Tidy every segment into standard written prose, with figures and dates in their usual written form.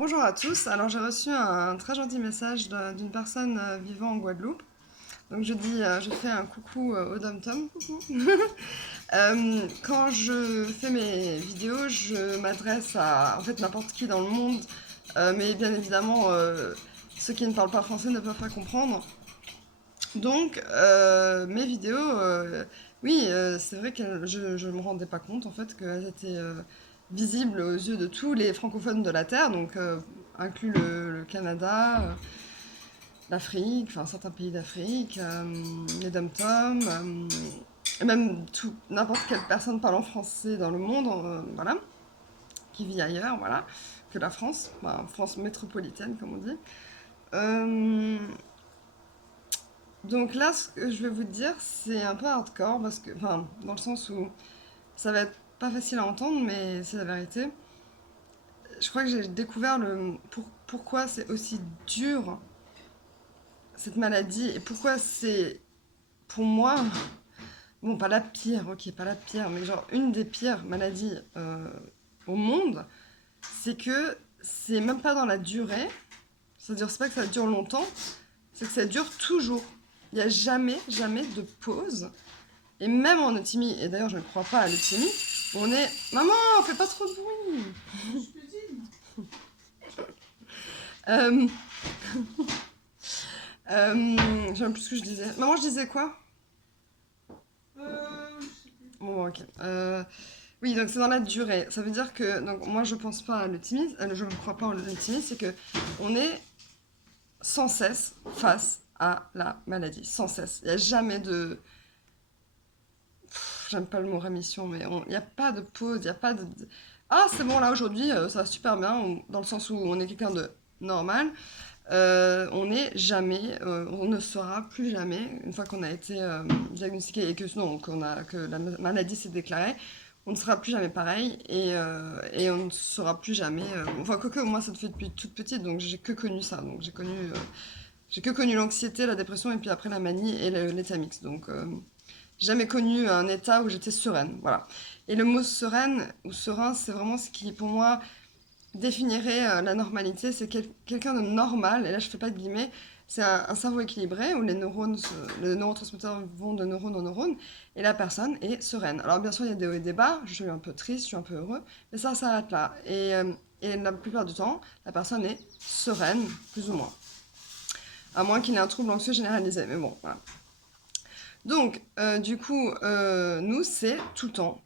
Bonjour à tous. Alors j'ai reçu un très gentil message d'une personne vivant en Guadeloupe. Donc je fais un coucou au Dom-Tom. Coucou. Quand je fais mes vidéos, je m'adresse à en fait n'importe qui dans le monde, mais bien évidemment ceux qui ne parlent pas français ne peuvent pas comprendre. Donc mes vidéos, oui, c'est vrai que je ne me rendais pas compte en fait qu'elles étaient visibles aux yeux de tous les francophones de la Terre, donc inclus le Canada, l'Afrique, enfin certains pays d'Afrique, les dom-toms, et même n'importe quelle personne parlant français dans le monde, voilà, qui vit ailleurs, voilà, que la France, enfin, France métropolitaine comme on dit. Euh, donc là, ce que je vais vous dire, c'est un peu hardcore, parce que, enfin, dans le sens où ça va être pas facile à entendre, mais c'est la vérité. Je crois que j'ai découvert pourquoi c'est aussi dur, cette maladie, et pourquoi c'est, pour moi, bon, pas la pire, ok, pas la pire, mais genre une des pires maladies au monde, c'est que c'est même pas dans la durée, c'est-à-dire c'est pas que ça dure longtemps, c'est que ça dure toujours. Il n'y a jamais, jamais de pause. Et même en euthymie, et d'ailleurs je ne crois pas à l'euthymie, on est... Maman, fais pas trop de bruit. euh... Je sais même plus ce que je disais. Maman, je disais quoi? Bon, ok. Oui, donc c'est dans la durée. Ça veut dire que, donc moi je pense pas à l'euthymie, je ne crois pas en l'euthymie, c'est que on est sans cesse face à la maladie, sans cesse. Il n'y a jamais de... J'aime pas le mot rémission, mais il n'y a pas de pause, il n'y a pas de... Ah, c'est bon, là aujourd'hui, ça va super bien, dans le sens où on est quelqu'un de normal. On n'est jamais, on ne sera plus jamais, une fois qu'on a été diagnostiqué et que, non, que la maladie s'est déclarée, on ne sera plus jamais pareil et on ne sera plus jamais. Enfin, quoique, moi, ça te fait depuis toute petite, donc j'ai que connu ça. Donc j'ai que connu l'anxiété, la dépression et puis après la manie et l'état mixte. Donc jamais connu un état où j'étais sereine. Voilà. Et le mot sereine ou serein, c'est vraiment ce qui, pour moi, définirait la normalité. C'est quelqu'un de normal, et là je fais pas de guillemets, c'est un cerveau équilibré où les neurotransmetteurs vont de neurone en neurone, et la personne est sereine. Alors bien sûr, il y a des hauts et des bas, je suis un peu triste, je suis un peu heureux, mais ça s'arrête là. Et la plupart du temps, la personne est sereine, plus ou moins. À moins qu'il ait un trouble anxieux généralisé, mais bon, voilà. Donc, du coup, nous, c'est tout le temps,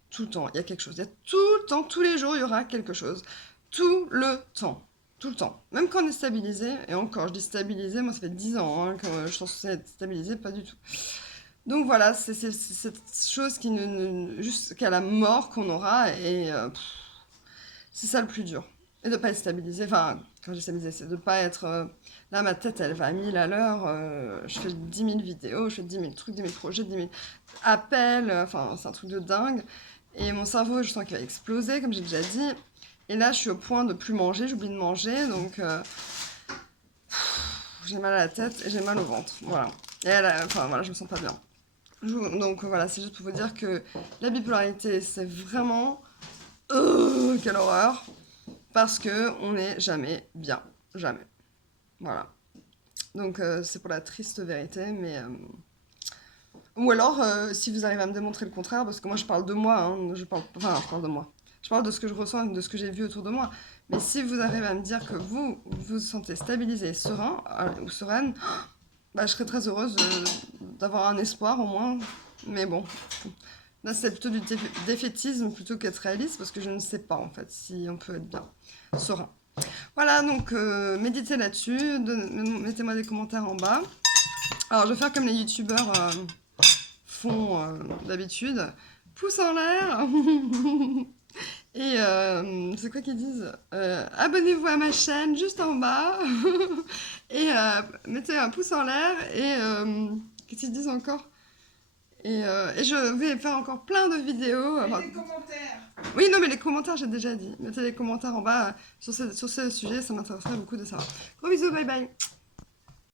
il y a quelque chose. Il y a tout le temps, tous les jours, il y aura quelque chose. Tout le temps. Tout le temps. Même quand on est stabilisé, et encore, je dis stabilisé, moi ça fait 10 ans que je suis censée être stabilisée, pas du tout. Donc voilà, c'est cette chose jusqu'à la mort qu'on aura, et c'est ça le plus dur. Et de pas être stabilisé, enfin, quand j'ai stabilisé, c'est de pas être... là, ma tête, elle va à 1000 à l'heure, je fais 10 000 vidéos, je fais 10 000 trucs, 10 000 projets, 10 000 appels, enfin, c'est un truc de dingue. Et mon cerveau, je sens qu'il va exploser, comme j'ai déjà dit. Et là, je suis au point de plus manger, j'oublie de manger, donc j'ai mal à la tête et j'ai mal au ventre, voilà. Et enfin, voilà, je me sens pas bien. Donc voilà, c'est juste pour vous dire que la bipolarité, c'est vraiment... quelle horreur. Parce que on n'est jamais bien. Jamais. Voilà. Donc c'est pour la triste vérité, mais... Ou alors, si vous arrivez à me démontrer le contraire, parce que moi je parle de moi, hein, je parle de moi. Je parle de ce que je ressens, de ce que j'ai vu autour de moi. Mais si vous arrivez à me dire que vous vous sentez stabilisé et serein, ou sereine, bah, je serais très heureuse d'avoir un espoir au moins. Mais bon, là c'est plutôt du défaitisme plutôt qu'être réaliste, parce que je ne sais pas en fait si on peut être bien serein. Voilà, donc méditez là-dessus, mettez-moi des commentaires en bas. Alors je vais faire comme les youtubeurs font d'habitude, pouce en l'air. Et c'est quoi qu'ils disent abonnez-vous à ma chaîne juste en bas. Et mettez un pouce en l'air. Et qu'est-ce qu'ils disent encore et je vais faire encore plein de vidéos. Et des commentaires. Oui, non, mais les commentaires, j'ai déjà dit. Mettez les commentaires en bas sur ce sujet, ça m'intéresserait beaucoup de savoir. Gros bisous, bye bye.